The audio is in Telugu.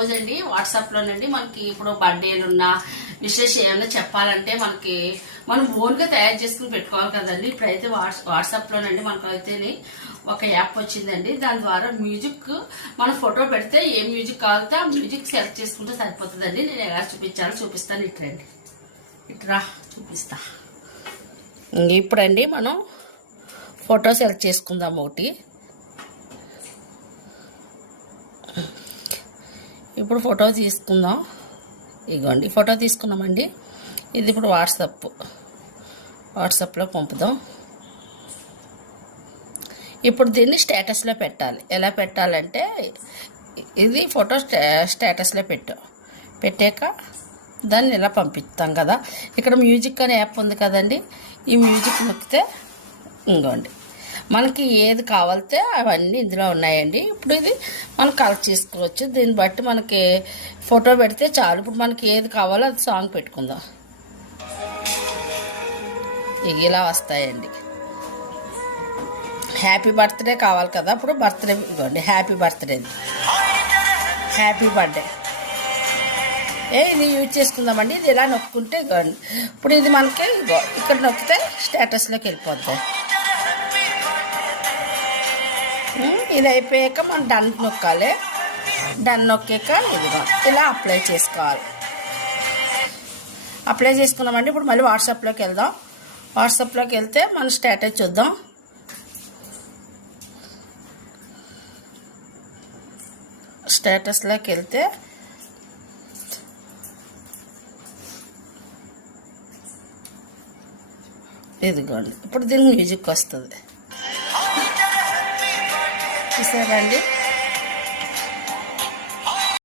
రోజండి వాట్సాప్లోనండి మనకి ఇప్పుడు బర్త్డేలున్నా విషెస్ ఏమైనా చెప్పాలంటే మనకి మనం ఓన్గా తయారు చేసుకుని పెట్టుకోవాలి కదండి. ఇప్పుడైతే వాట్సాప్లోనండి మనకు అయితే ఒక యాప్ వచ్చిందండి. దాని ద్వారా మ్యూజిక్ మన ఫోటో పెడితే ఏ మ్యూజిక్ కావాలంటే ఆ మ్యూజిక్ సెలెక్ట్ చేసుకుంటే సరిపోతుందండి. నేను ఎలా చూపిస్తాను ఇట్రండి, ఇట్రా చూపిస్తా. ఇప్పుడండి మనం ఫోటో సెలెక్ట్ చేసుకుందాం. ఒకటి ఇప్పుడు ఫోటో తీసుకుందాం. ఇగోండి ఫోటో తీసుకున్నామండి. ఇది ఇప్పుడు వాట్సాప్లో పంపుదాం. ఇప్పుడు దీన్ని స్టేటస్లో పెట్టాలి. ఎలా పెట్టాలంటే ఇది ఫోటో స్టేటస్లో పెట్టాక దాన్ని ఇలా పంపిస్తాం కదా. ఇక్కడ మ్యూజిక్ అనే యాప్ ఉంది కదండి. ఈ మ్యూజిక్ నొక్కితే ఇంకోండి మనకి ఏది కావాలితే అవన్నీ ఇందులో ఉన్నాయండి. ఇప్పుడు ఇది మనం కలెక్ట్ చేసుకోవచ్చు. దీన్ని బట్టి మనకి ఫోటో పెడితే చాలు. ఇప్పుడు మనకి ఏది కావాలో అది సాంగ్ పెట్టుకుందాం. ఇలా వస్తాయండి. హ్యాపీ బర్త్డే కావాలి కదా. ఇప్పుడు బర్త్డే ఇవ్వండి, హ్యాపీ బర్త్డే ఇది యూజ్ చేసుకుందామండి. ఇది ఇలా నొక్కుంటే ఇవ్వండి. ఇప్పుడు ఇది మనకి ఇక్కడ నొక్కితే స్టేటస్లోకి వెళ్ళిపోద్ది. ఇది అయిపోయాక మనం డన్ నొక్కాలి. డన్ నొక్కాక ఇదిగో ఇలా అప్లై చేసుకోవాలి. అప్లై చేసుకున్నామండి. ఇప్పుడు మళ్ళీ వాట్సాప్లోకి వెళ్దాం. వాట్సాప్లోకి వెళ్తే మన స్టేటస్ చూద్దాం. స్టేటస్లోకి వెళ్తే ఇదిగోండి ఇప్పుడు దీనికి మ్యూజిక్ వస్తుంది. చూసారండి.